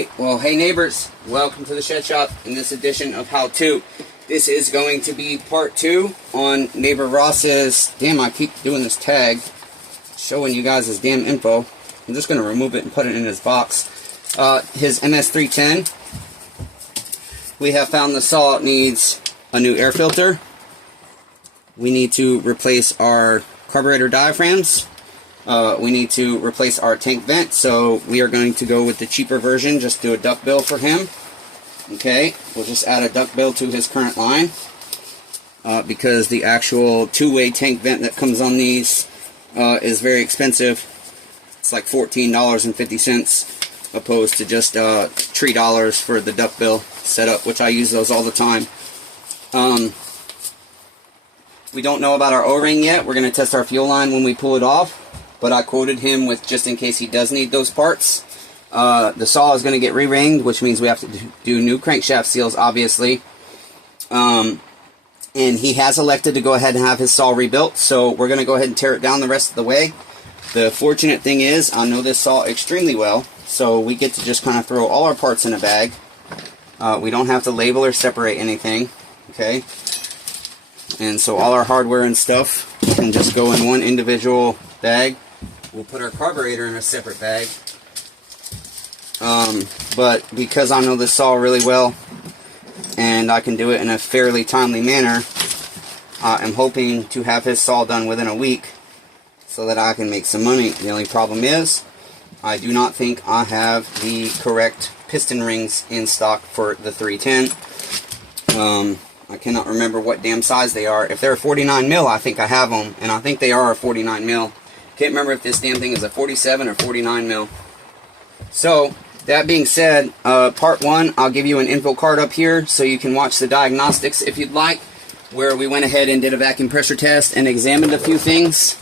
Okay, well, hey neighbors, welcome to the Shed Shop in this edition of How To. This is going to be part 2 on neighbor Ross's, damn, I keep doing this tag, showing you guys his damn info. I'm just going to remove it and put it in his box. His MS310, we have found the saw needs a new air filter. We need to replace our carburetor diaphragms. We need to replace our tank vent, so we are going to go with the cheaper version, just do a duct bill for him. Okay, we'll just add a duct bill to his current line, because the actual two-way tank vent that comes on these is very expensive. It's like $14.50 opposed to just $3 for the duct bill setup, which I use those all the time. We don't know about our O-ring yet. We're going to test our fuel line when we pull it off. But I quoted him with just in case he does need those parts. The saw is going to get re-ringed, which means we have to do new crankshaft seals, obviously. And he has elected to go ahead and have his saw rebuilt, so we're going to go ahead and tear it down the rest of the way. The fortunate thing is, I know this saw extremely well, so we get to just kind of throw all our parts in a bag. We don't have to label or separate anything, okay? And so all our hardware and stuff can just go in one individual bag. We'll put our carburetor in a separate bag. But because I know this saw really well and I can do it in a fairly timely manner, I'm hoping to have his saw done within a week so that I can make some money. The only problem is I do not think I have the correct piston rings in stock for the 310. I cannot remember what damn size they are. If they're 49 mil, I think I have them, and I think they are a 49 mil. Can't remember if this damn thing is a 47 or 49 mil. So, that being said, part 1, I'll give you an info card up here so you can watch the diagnostics if you'd like, where we went ahead and did a vacuum pressure test and examined a few things.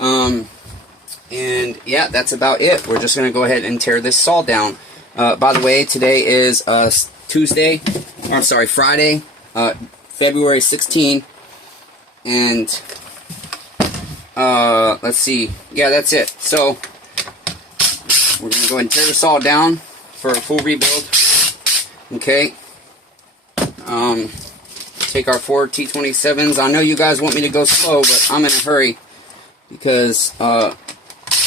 And yeah, that's about it. We're just going to go ahead and tear this saw down. By the way, today is Friday, February 16, and let's see, yeah, that's it. So we're going to go ahead and tear the saw down for a full rebuild. Okay, take our 4 T27s. I know you guys want me to go slow, but I'm in a hurry because I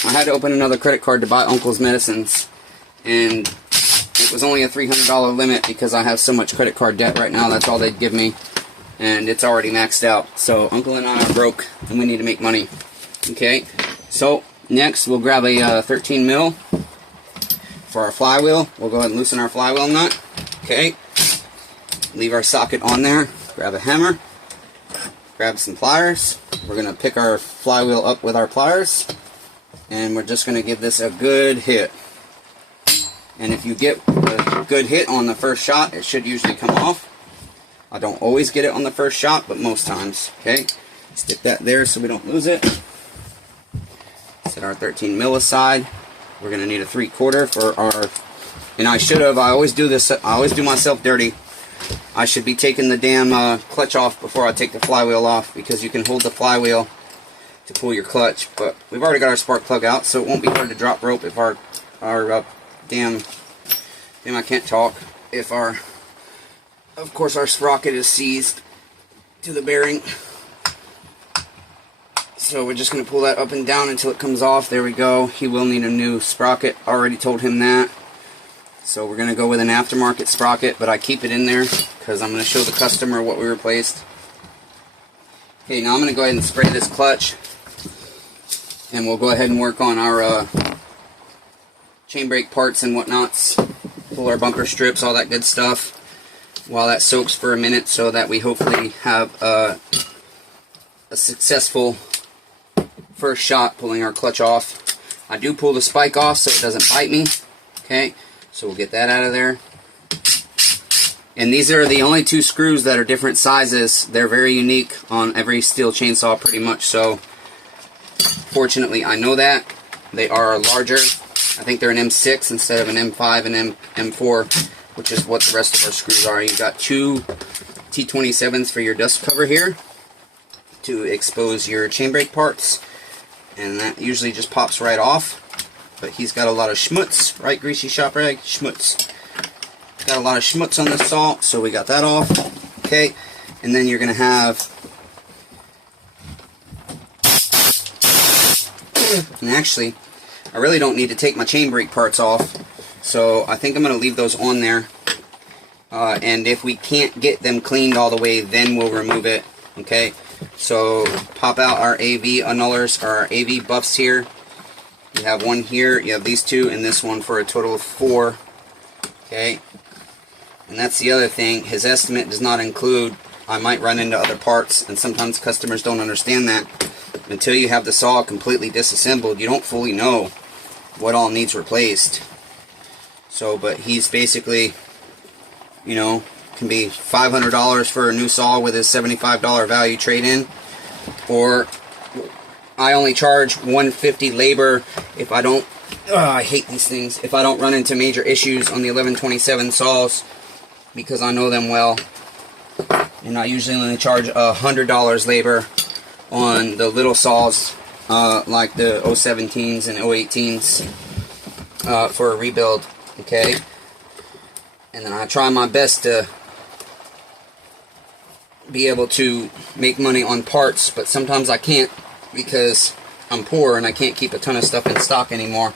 had to open another credit card to buy Uncle's medicines, and it was only a $300 limit because I have so much credit card debt right now. That's all they'd give me, and it's already maxed out. So Uncle and I are broke, and we need to make money. Okay, so next we'll grab a 13 mil for our flywheel. We'll go ahead and loosen our flywheel nut. Okay, leave our socket on there. Grab a hammer. Grab some pliers. We're going to pick our flywheel up with our pliers, and we're just going to give this a good hit. And if you get a good hit on the first shot, it should usually come off. I don't always get it on the first shot, but most times. Okay, stick that there so we don't lose it. Set our 13 mil aside. We're going to need a 3/4 for our, and I always do this, I always do myself dirty. I should be taking the damn clutch off before I take the flywheel off, because you can hold the flywheel to pull your clutch, but we've already got our spark plug out, so it won't be hard to drop rope if our damn, I can't talk. If of course our sprocket is seized to the bearing. So we're just going to pull that up and down until it comes off. There we go. He will need a new sprocket. Already told him that. So we're going to go with an aftermarket sprocket, but I keep it in there because I'm going to show the customer what we replaced. Okay, now I'm going to go ahead and spray this clutch, and we'll go ahead and work on our chain brake parts and whatnots, pull our bumper strips, all that good stuff, while that soaks for a minute, so that we hopefully have a successful first shot pulling our clutch off. I do pull the spike off so it doesn't bite me. Okay, so we'll get that out of there. And these are the only 2 screws that are different sizes. They're very unique on every Stihl chainsaw pretty much, so fortunately I know that. They are larger. I think they're an M6 instead of an M5 and M4, which is what the rest of our screws are. You've got 2 T27s for your dust cover here to expose your chain brake parts, and that usually just pops right off. but he's got a lot of schmutz, right, greasy shop rag? Schmutz. Got a lot of schmutz on this saw, so we got that off. Okay, and then you're going to have, and actually, I really don't need to take my chain brake parts off, so I think I'm going to leave those on there. And if we can't get them cleaned all the way, then we'll remove it. Okay, so pop out our AV annullers, or our AV buffs here. You have one here, you have these two, and this one for a total of 4. Okay, and that's the other thing. His estimate does not include, I might run into other parts, and sometimes customers don't understand that. Until you have the saw completely disassembled, you don't fully know what all needs replaced. So, but he's basically, you know, can be $500 for a new saw with his $75 value trade-in, or I only charge $150 labor if I don't, I hate these things, if I don't run into major issues on the 1127 saws, because I know them well. And I usually only charge $100 labor on the little saws, like the 017s and 018s, for a rebuild. Okay, and then I try my best to be able to make money on parts, but sometimes I can't, because I'm poor and I can't keep a ton of stuff in stock anymore,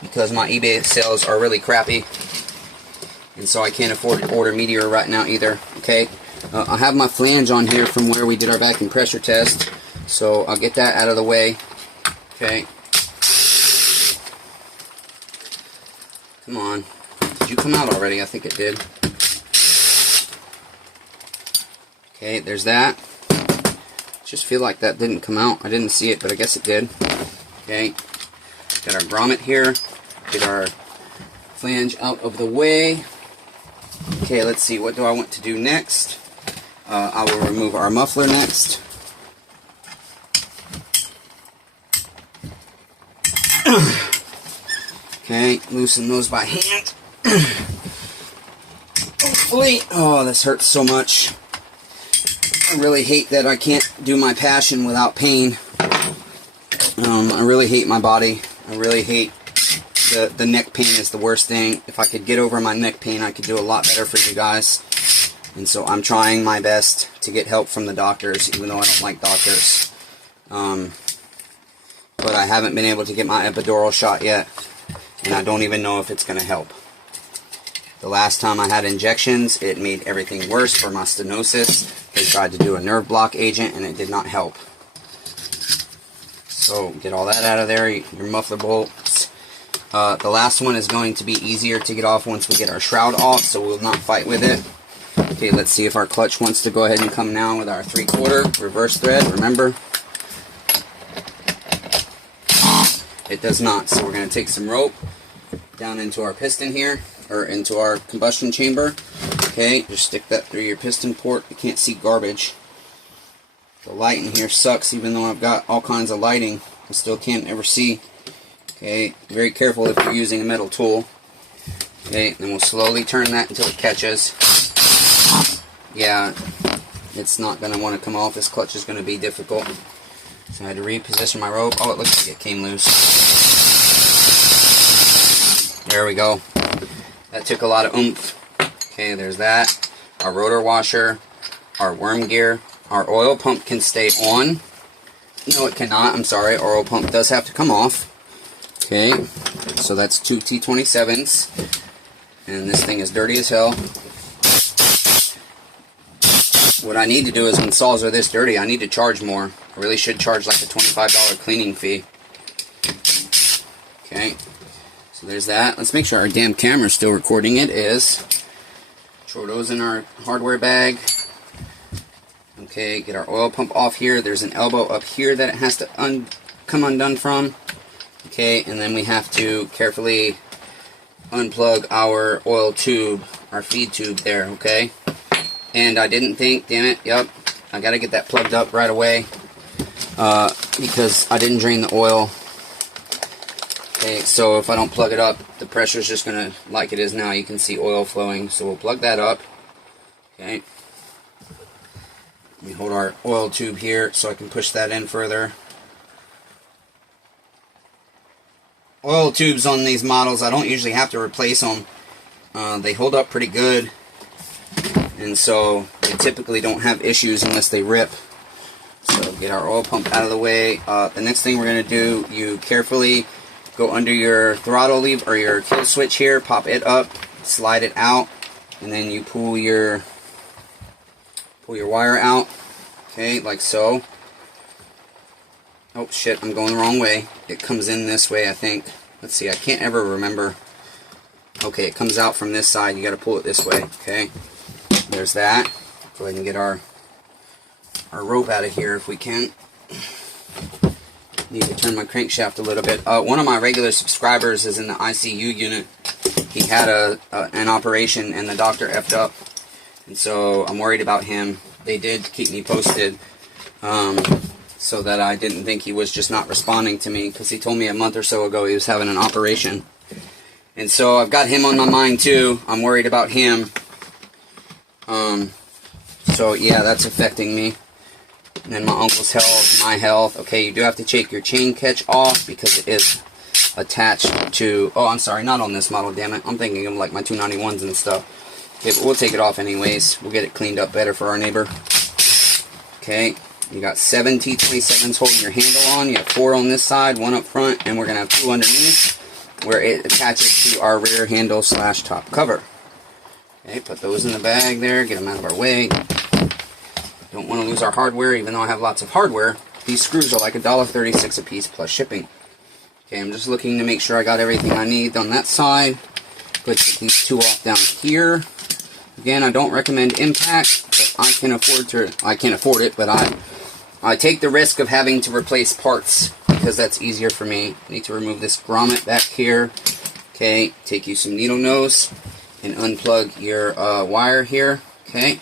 because my eBay sales are really crappy, and so I can't afford to order Meteor right now either. Okay, I have my flange on here from where we did our vacuum pressure test, so I'll get that out of the way. Okay, come on, did you come out already? I think it did. Okay, there's that. Just feel like that didn't come out. I didn't see it, but I guess it did. Okay, got our grommet here. Get our flange out of the way. Okay, let's see, what do I want to do next? I will remove our muffler next. Okay, loosen those by hand. Hopefully, oh, this hurts so much. I really hate that I can't do my passion without pain. I really hate my body. I really hate the neck pain is the worst thing. If I could get over my neck pain, I could do a lot better for you guys. And so I'm trying my best to get help from the doctors, even though I don't like doctors. But I haven't been able to get my epidural shot yet, and I don't even know if it's going to help. The last time I had injections, it made everything worse for my stenosis. They tried to do a nerve block agent, and it did not help. So get all that out of there, your muffler bolts. The last one is going to be easier to get off once we get our shroud off, so we'll not fight with it. Okay, let's see if our clutch wants to go ahead and come now with our 3/4 reverse thread, remember? It does not, so we're going to take some rope down into our piston here, or into our combustion chamber. Okay, just stick that through your piston port. You can't see garbage. The light in here sucks, even though I've got all kinds of lighting. I still can't ever see. Okay, be very careful if you're using a metal tool. Okay, then we'll slowly turn that until it catches. Yeah, it's not going to want to come off. This clutch is going to be difficult. So I had to reposition my rope. Oh, it looks like it came loose. There we go. That took a lot of oomph. Okay, there's that. Our rotor washer, our worm gear, our oil pump can stay on. No, it cannot. I'm sorry. Our oil pump does have to come off. Okay, so that's 2 T27s. And this thing is dirty as hell. What I need to do is, when saws are this dirty, I need to charge more. I really should charge like a $25 cleaning fee. Okay, so there's that. Let's make sure our damn camera's still recording. It is. Throw those in our hardware bag. Okay, get our oil pump off here. There's an elbow up here that it has to come undone from. Okay, and then we have to carefully unplug our oil tube, our feed tube there, okay? And I didn't think, damn it, yep, I gotta get that plugged up right away, because I didn't drain the oil. Okay, so if I don't plug it up, the pressure's just gonna, like it is now, you can see oil flowing, so we'll plug that up. Okay. Let me hold our oil tube here so I can push that in further. oil tubes on these models. I don't usually have to replace them. They hold up pretty good, and so they typically don't have issues unless they rip. So get our oil pump out of the way. The next thing we're going to do, you carefully go under your throttle lever or your kill switch here, pop it up, slide it out, and then you pull your wire out, okay, like so. Oh shit, I'm going the wrong way. It comes in this way, I think. Let's see, I can't ever remember. Okay, it comes out from this side. You got to pull it this way, okay. There's that. Go ahead and get our rope out of here if we can. Need to turn my crankshaft a little bit. One of my regular subscribers is in the ICU unit. He had an operation and the doctor effed up, and so I'm worried about him. They did keep me posted, so that I didn't think he was just not responding to me, because he told me a month or so ago he was having an operation. And so I've got him on my mind too. I'm worried about him. So yeah, that's affecting me. And then my uncle's health, my health. Okay, you do have to take your chain catch off because it is attached to... Oh, I'm sorry, not on this model, damn it. I'm thinking of like my 291s and stuff. Okay, but we'll take it off anyways. We'll get it cleaned up better for our neighbor. Okay, you got 7 T27s holding your handle on. You have 4 on this side, 1 up front, and we're going to have 2 underneath where it attaches to our rear handle / top cover. Okay, put those in the bag there, get them out of our way. Don't want to lose our hardware, even though I have lots of hardware. These screws are like $1.36 a piece plus shipping. Okay, I'm just looking to make sure I got everything I need on that side. Go ahead and take these 2 off down here. Again, I don't recommend impact, but I can't afford it, but I take the risk of having to replace parts because that's easier for me. I need to remove this grommet back here. Okay, take you some needle nose and unplug your wire here. Okay,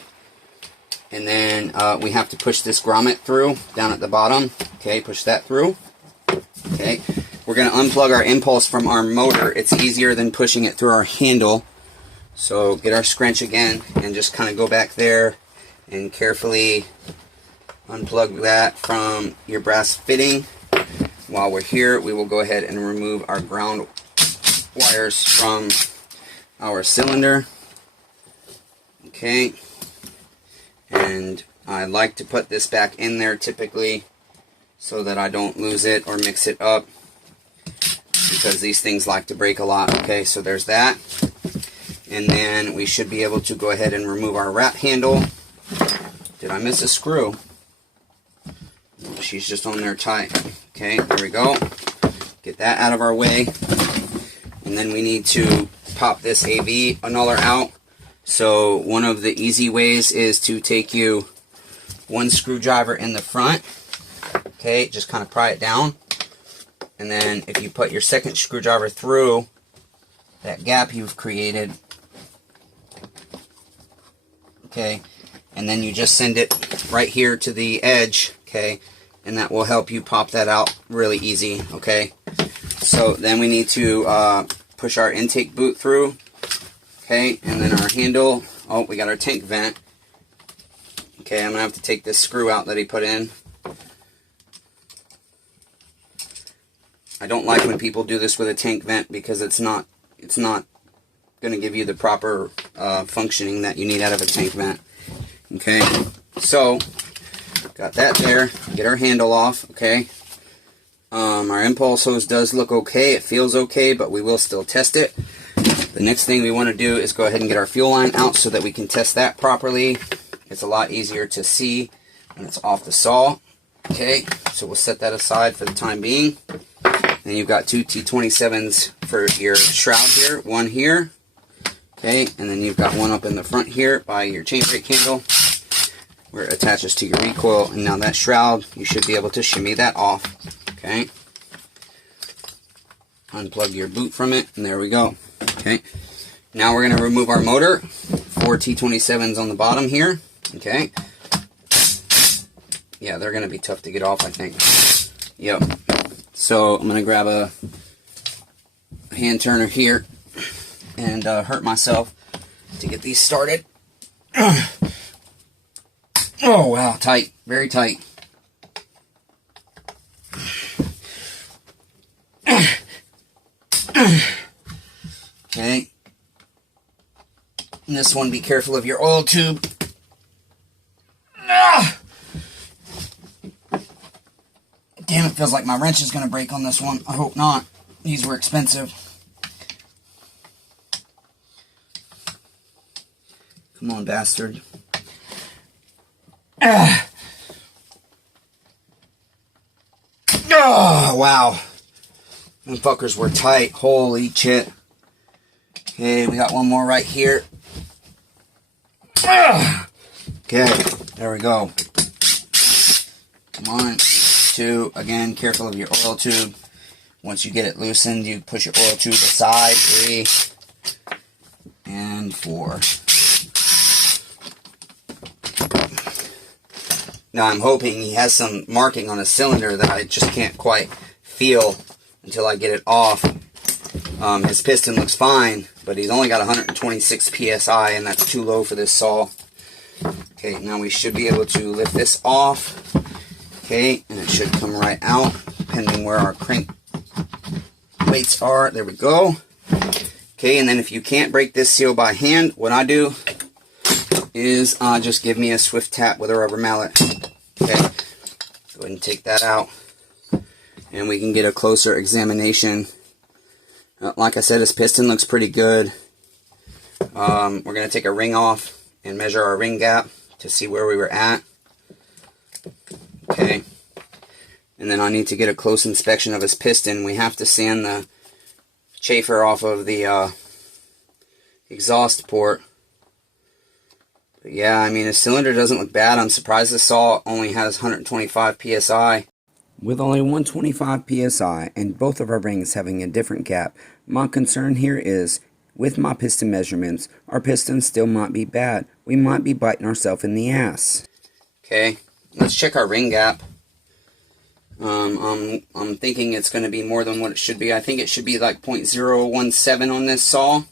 and then we have to push this grommet through down at the bottom. Okay, push that through. Okay, we're going to unplug our impulse from our motor. It's easier than pushing it through our handle. So get our scrunch again and just kind of go back there and carefully unplug that from your brass fitting. While we're here, we will go ahead and remove our ground wires from our cylinder. Okay, and I like to put this back in there typically so that I don't lose it or mix it up, because these things like to break a lot. Okay, so there's that. And then we should be able to go ahead and remove our wrap handle. Did I miss a screw? She's just on there tight. Okay, there we go. Get that out of our way. And then we need to pop this AV annuller out. So one of the easy ways is to take you 1 screwdriver in the front. Okay, just kind of pry it down. And then if you put your 2nd screwdriver through that gap you've created, okay, and then you just send it right here to the edge, okay, and that will help you pop that out really easy. Okay, so then we need to push our intake boot through, okay, and then our handle. Oh, we got our tank vent. Okay, I'm gonna have to take this screw out that he put in. I don't like when people do this with a tank vent because it's not going to give you the proper functioning that you need out of a tank vent. Okay, so got that there. Get our handle off. Okay, our impulse hose does look okay. It feels okay, but we will still test it. The next thing we want to do is go ahead and get our fuel line out so that we can test that properly. It's a lot easier to see when it's off the saw. Okay, so we'll set that aside for the time being. Then you've got 2 T27s for your shroud here, 1 here, okay, and then you've got 1 up in the front here by your chain brake handle where it attaches to your recoil. And now that shroud, you should be able to shimmy that off. Okay, unplug your boot from it, and there we go. Okay, now we're going to remove our motor. 4 T27s on the bottom here. Okay, yeah, they're going to be tough to get off, I think. Yep. So I'm going to grab a hand turner here and hurt myself to get these started. Oh, wow, tight, very tight. Okay. And this one, be careful of your oil tube. Damn, it feels like my wrench is going to break on this one. I hope not. These were expensive. Come on, bastard. Oh, wow. Them fuckers were tight. Holy shit. Okay, we got one more right here. Okay, there we go. Come on. 2. Again, careful of your oil tube. Once you get it loosened, you push your oil tube aside. 3. And 4. Now I'm hoping he has some marking on his cylinder that I just can't quite feel until I get it off. His piston looks fine, but he's only got 126 psi, and that's too low for this saw. Okay, now we should be able to lift this off. Okay, and it should come right out, depending where our crank weights are. There we go. Okay, and then if you can't break this seal by hand, what I do is just give me a swift tap with a rubber mallet. Okay, go ahead and take that out, and we can get a closer examination. Like I said, his piston looks pretty good. We're going to take a ring off and measure our ring gap to see where we were at. Okay, and then I need to get a close inspection of his piston. We have to sand the chafer off of the exhaust port. But yeah, I mean, his cylinder doesn't look bad. I'm surprised the saw only has 125 psi. With only 125 psi and both of our rings having a different gap, my concern here is, with my piston measurements, our piston still might be bad. We might be biting ourselves in the ass. Okay, let's check our ring gap. I'm thinking it's going to be more than what it should be. I think it should be like 0.017 on this saw.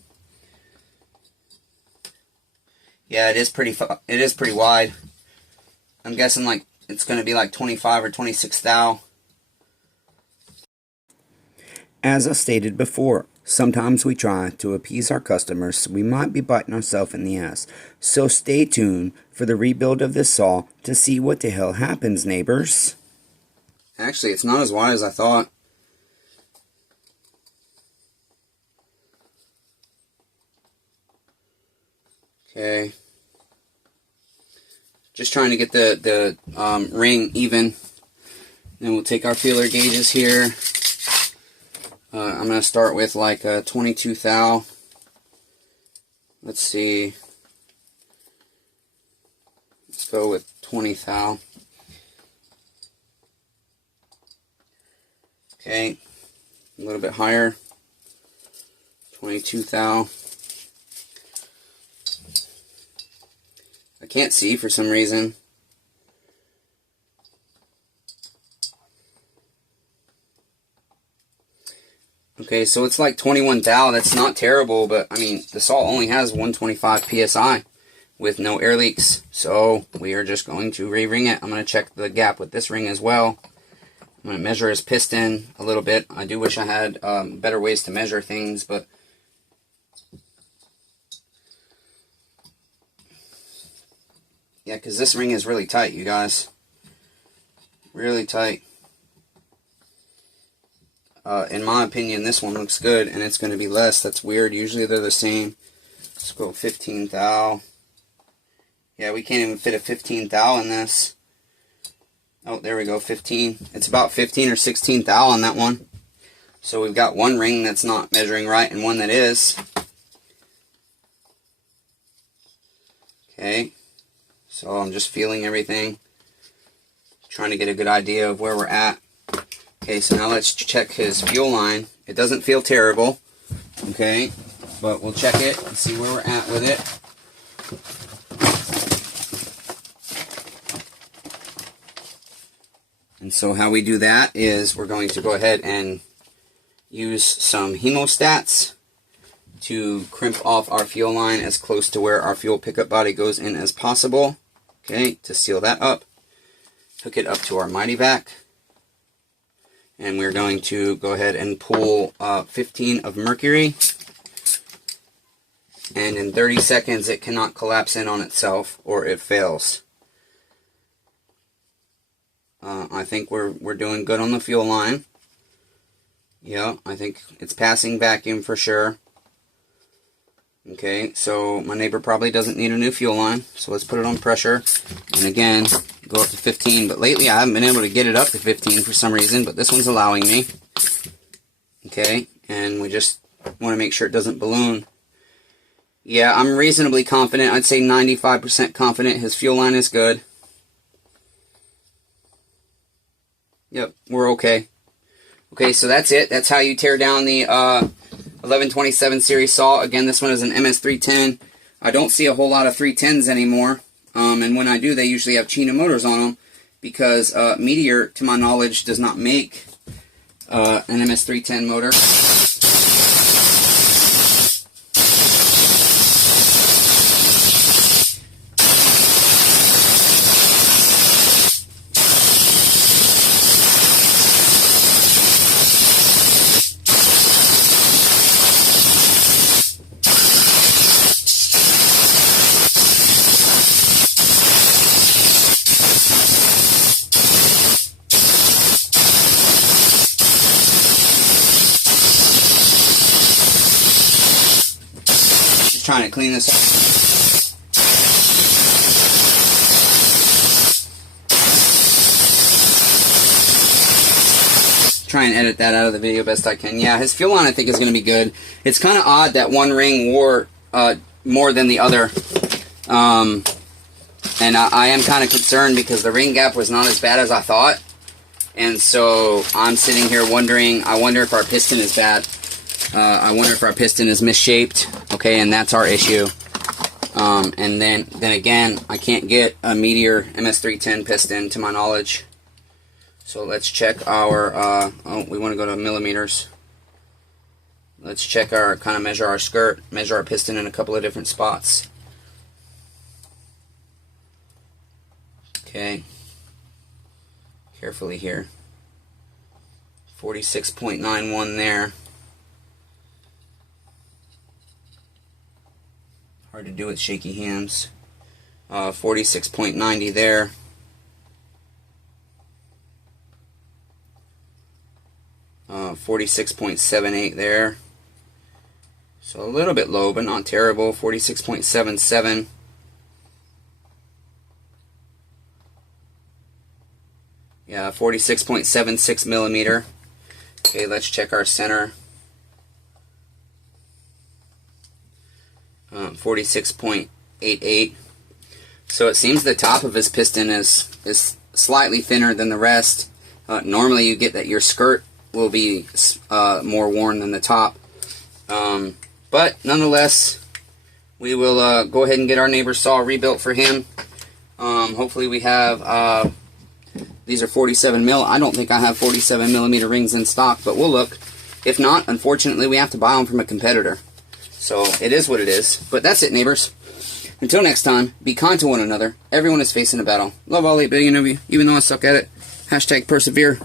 Yeah, it is pretty wide. I'm guessing like it's going to be like 25 or 26 thou. As I stated before, sometimes we try to appease our customers, so we might be biting ourselves in the ass. So stay tuned for the rebuild of this saw to see what the hell happens, neighbors. Actually, it's not as wide as I thought. Okay. Just trying to get the ring even. Then we'll take our feeler gauges here. I'm going to start with like a 22 thou. Let's see. Let's go with 20 thou. Okay. A little bit higher. 22 thou. I can't see for some reason. Okay, so it's like 21 thou. That's not terrible, but I mean, the saw only has 125 psi with no air leaks. So we are just going to re-ring it. I'm going to check the gap with this ring as well. I'm going to measure his piston a little bit. I do wish I had better ways to measure things, but yeah, because this ring is really tight, you guys. Really tight. In my opinion, this one looks good, and it's going to be less. That's weird. Usually they're the same. Let's go 15 thou. Yeah, we can't even fit a 15 thou in this. Oh, there we go, 15. It's about 15 or 16 thou on that one. So we've got one ring that's not measuring right and one that is. Okay. So I'm just feeling everything, trying to get a good idea of where we're at. Okay, so now let's check his fuel line. It doesn't feel terrible, okay, but we'll check it and see where we're at with it. And so how we do that is we're going to go ahead and use some hemostats to crimp off our fuel line as close to where our fuel pickup body goes in as possible. Okay, to seal that up, hook it up to our mighty vac, And we're going to go ahead and pull 15 of mercury. And in 30 seconds it cannot collapse in on itself or it fails. I think we're doing good on the fuel line. Yeah, I think it's passing vacuum for sure. Okay, so my neighbor probably doesn't need a new fuel line, so let's put it on pressure. And again, go up to 15, but lately I haven't been able to get it up to 15 for some reason, but this one's allowing me. Okay, and we just want to make sure it doesn't balloon. Yeah, I'm reasonably confident. I'd say 95% confident his fuel line is good. Yep, we're okay. Okay, so that's it. That's how you tear down the 1127 series saw. Again, this one is an MS310. I don't see a whole lot of 310s anymore. And when I do, they usually have China motors on them, because Meteor, to my knowledge, does not make an MS310 motor. Trying to clean this up. Try and edit that out of the video best I can. Yeah, his fuel line I think is going to be good. It's kind of odd that one ring wore more than the other. And I am kind of concerned because the ring gap was not as bad as I thought. And so I'm sitting here wondering, I wonder if our piston is bad. I wonder if our piston is misshaped. Okay, and that's our issue. And then again, I can't get a Meteor MS310 piston to my knowledge. So let's check our, oh, we want to go to millimeters. Let's check our, kind of measure our skirt, measure our piston in a couple of different spots. Okay. Carefully here. 46.91 there. Hard to do with shaky hands. 46.90 there. Uh, 46.78 there. So a little bit low, but not terrible. 46.77. Yeah, 46.76 millimeter. Okay, let's check our center. 46.88. So it seems the top of his piston is slightly thinner than the rest. Normally you get that your skirt will be more worn than the top. But nonetheless, we will go ahead and get our neighbor's saw rebuilt for him. Hopefully we have, these are 47 mil. I don't think I have 47 millimeter rings in stock, but we'll look. If not, unfortunately, we have to buy them from a competitor. So it is what it is. But that's it, neighbors. Until next time, be kind to one another. Everyone is facing a battle. Love all 8 billion of you, even though I suck at it. # persevere.